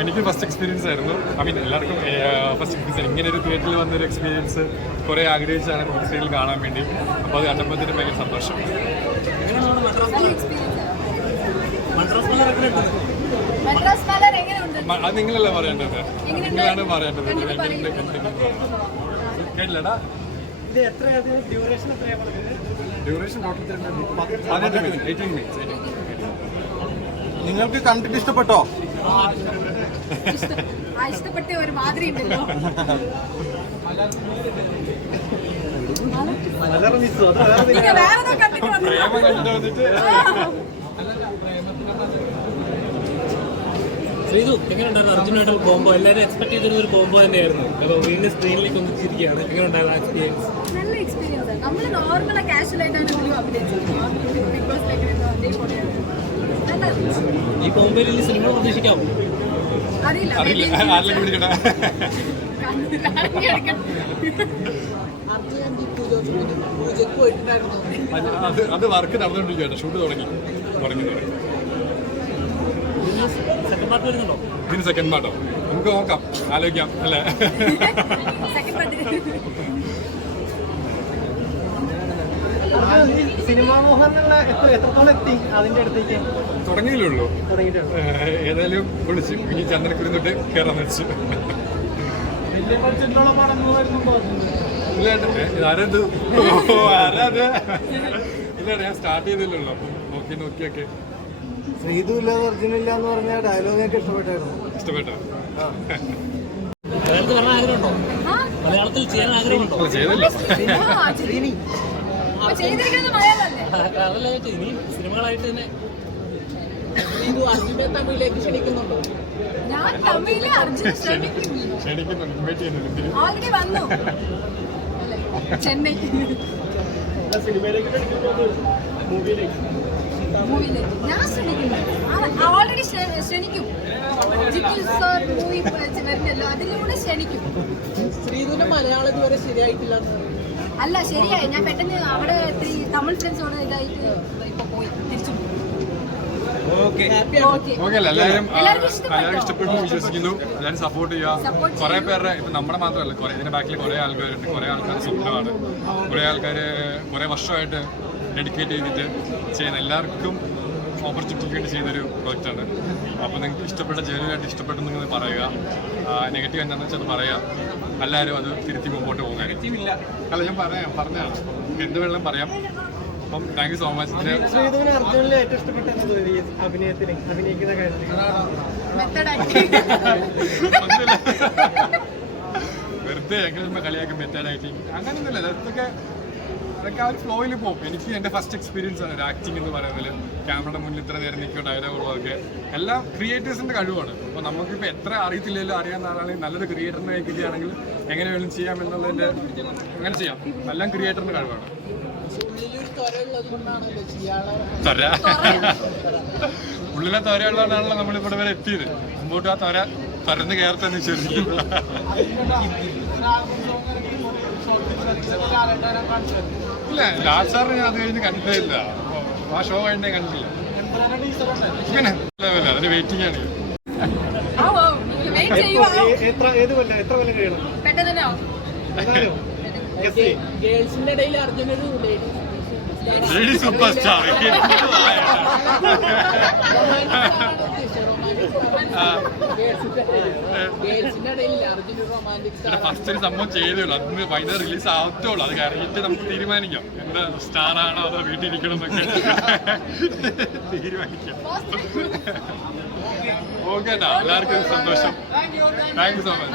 എനിക്ക് first experience ആയിരുന്നു. I mean എല്ലാവർക്കും ഫസ്റ്റ് എക്സ്പീരിയൻസ്. ഇങ്ങനെ ഒരു തിയേറ്ററിൽ വന്നൊരു എക്സ്പീരിയൻസ് കുറേ ആഗ്രഹിച്ചാണ് സ്ക്രീനിൽ കാണാൻ വേണ്ടി. അപ്പോൾ അത് കണ്ടപ്പോഴത്തേനും ഭയങ്കര സന്തോഷം. അത് നിങ്ങളല്ലേ പറയേണ്ടത്, നിങ്ങളാണ് പറയേണ്ടത്. കേട്ടില്ലടാ, ഡ്യൂറേഷൻ ടോട്ടൽ 18 മിനിറ്റ്സ്. നിങ്ങൾക്ക് കണ്ടിട്ട് ഇഷ്ടപ്പെട്ടോ? ഇഷ്ടപ്പെട്ട ഒരു മാതിരി ഉണ്ടല്ലോ. ശ്രീതു, എങ്ങനെയുണ്ടായിരുന്നു അർജുനായിട്ടുള്ള കോംബോ? എല്ലാവരും എക്സ്പെക്ട് ചെയ്തിരുന്ന ഒരു കോംബോ തന്നെയായിരുന്നു. അപ്പോൾ വീണ്ടും സ്ക്രീനിലേക്ക് ഒന്നിച്ചിരിക്കുകയാണ്. എങ്ങനെയുണ്ടായിരുന്നു എക്സ്പീരിയൻസ്? നല്ല എക്സ്പീരിയൻസ്. നമ്മൾ നോർമൽ കാഷ്വൽ ആയിട്ടാണ് അഭിനയിച്ചത്. ബിഗ് ബോസിലേക്ക് ഈ കോംബോയിൽ ഇനി സിനിമ പ്രതീക്ഷിക്കാമോ? അത് വർക്ക് നടന്നുകൊണ്ടിരിക്കുകയാണ്. ഷൂട്ട് തുടങ്ങി. ഇതിന് സെക്കൻഡ് പാർട്ടോ നമുക്ക് നോക്കാം, ആലോചിക്കാം അല്ലേ? സിനിമാ മോഹനുള്ള എത്രത്തോളം എത്തി അതിന്റെ അടുത്തേക്ക്? തുടങ്ങിയില്ലുള്ളൂ. ഏതായാലും വിളിച്ചു. ഇനി ചന്ദനക്കുരി തൊട്ട് കയറാന്ന് വെച്ചു. ഇതാരത് ഇല്ല, ഞാൻ സ്റ്റാർട്ട് ചെയ്തില്ലല്ലോ. അപ്പം നോക്കിയൊക്കെ ശ്രീതു ഇല്ലാതെ അർജുനില്ല എന്ന് പറഞ്ഞ ഡയലോഗൊക്കെ ഇഷ്ടപ്പെട്ടായിരുന്നു. ഇഷ്ടപ്പെട്ടോ? മലയാളത്തിൽ ചെയ്യാൻ ആഗ്രഹമുണ്ടോ? ചെയ്തല്ലോ. ഇനി സിനിമകളായിട്ട് തന്നെ തമിഴിലേക്ക് ക്ഷണിക്കുന്നുണ്ടോ? ഞാൻ തമിഴിലെ അർജുൻ ഓൾറെഡി വന്നു ചെന്നൈ. മൂവിയിലേക്ക് ഞാൻ ശ്രമിക്കുന്നു. ഓൾറെഡി ക്ഷണിക്കും. മൂവി വരുന്നല്ലോ, അതിലൂടെ ക്ഷണിക്കും. ശ്രീധുവിന്റെ മലയാളം ഇതുവരെ ശരിയായിട്ടില്ല. അല്ല, ശരിയായി. ഞാൻ പെട്ടെന്ന് അവിടെ തമിഴ് ഫ്രണ്ട്സോട് ഇതായിട്ട് ഇപ്പൊ പോയി തിരിച്ചു. എല്ലാവരും ഇഷ്ടപ്പെട്ടു വിശ്വസിക്കുന്നു. എല്ലാവരും സപ്പോർട്ട് ചെയ്യുക. കുറെ പേരുടെ ഇപ്പൊ നമ്മുടെ മാത്രമല്ല, ഇതിന്റെ ബാക്കിൽ കുറെ ആൾക്കാരുണ്ട്. കുറെ ആൾക്കാർ സ്വന്തമാണ്. കുറെ ആൾക്കാർ കുറെ വർഷമായിട്ട് ഡെഡിക്കേറ്റ് ചെയ്തിട്ട് ചെയ്യുന്ന എല്ലാവർക്കും ഓപ്പർച്യൂണിറ്റിക്ക് വേണ്ടി ചെയ്തൊരു പ്രോജക്റ്റാണ്. അപ്പോൾ നിങ്ങൾക്ക് ഇഷ്ടപ്പെട്ട ജനുവനായിട്ട് ഇഷ്ടപ്പെട്ടെന്ന് പറയുക. നെഗറ്റീവ് എന്താണെന്ന് വെച്ചാൽ അത് പറയുക. എല്ലാവരും അത് തിരുത്തി മുമ്പോട്ട് പോകുക. അല്ല, ഞാൻ പറഞ്ഞതാണ് എന്ത് വേണമെങ്കിലും പറയാം. അപ്പം താങ്ക് യു സോ മച്ച്. ശ്രീധുവിന് അർജുനിൽ ഏറ്റവും ഇഷ്ടപ്പെട്ട അഭിനയത്തിന് അഭിനയിക്കുന്ന കാര്യത്തിൽ വെറുതെ എങ്ങനെ കളിയാക്കും മെത്തേഡ് ആക്ടിങ് അങ്ങനെയൊന്നുമില്ല. അതൊക്കെ ആ ഒരു ഫ്ലോയിൽ പോകും. എനിക്ക് എൻ്റെ ഫസ്റ്റ് എക്സ്പീരിയൻസ് ആണ് ഒരു ആക്ടിങ് എന്ന് പറയുന്നത്. ക്യാമറയുടെ മുന്നിൽ ഇത്ര നേരം നിൽക്കുക, ഡയലോഗുകളൊക്കെ എല്ലാം ക്രിയേറ്റേഴ്സിൻ്റെ കഴിവാണ്. അപ്പോൾ നമുക്കിപ്പോൾ എത്ര അറിയത്തില്ലല്ലോ, അറിയാവുന്ന ആളാണെങ്കിൽ നല്ലൊരു ക്രിയേറ്ററിനെ കിട്ടുകയാണെങ്കിൽ എങ്ങനെ വേണം ചെയ്യാം എന്നുള്ളതിൻ്റെ അങ്ങനെ ചെയ്യാം. എല്ലാം ക്രിയേറ്ററിൻ്റെ കഴിവാണ്. ഉള്ളിലെ തൊരയുള്ളതുകൊണ്ടാണല്ലോ നമ്മളിവിടെ വരെ എത്തിയത്. മുമ്പോട്ട് ആ തുരന്ന് കയറട്ടെന്ന് വിശ്വസിക്കുന്നു. ഇല്ല, ലാസ്റ്റ് സാറിന് ഞാൻ അത് കഴിഞ്ഞ് കണ്ടിട്ടേ ഇല്ല. ആ ഷോ കഴിഞ്ഞേ കണ്ടിട്ടില്ല. പിന്നെ അതിന് വെയിറ്റിംഗ് ആണ്. ഗേൾസിന്റെ ഇടയിൽ അർജുനൊരു സൂപ്പർ സ്റ്റാർ. ഫസ്റ്റ് ഒരു സംഭവം ചെയ്തേയുള്ളൂ. അതിന് വൈകുന്നേരം റിലീസ് ആവത്തുള്ളൂ. അത് കഴിഞ്ഞിട്ട് നമുക്ക് തീരുമാനിക്കാം എന്താ സ്റ്റാർ ആണോ അതോ വീട്ടിലിരിക്കണം എന്നൊക്കെ തീരുമാനിക്കാം. ഓക്കെ, എല്ലാവർക്കും സന്തോഷം. Thank you so much.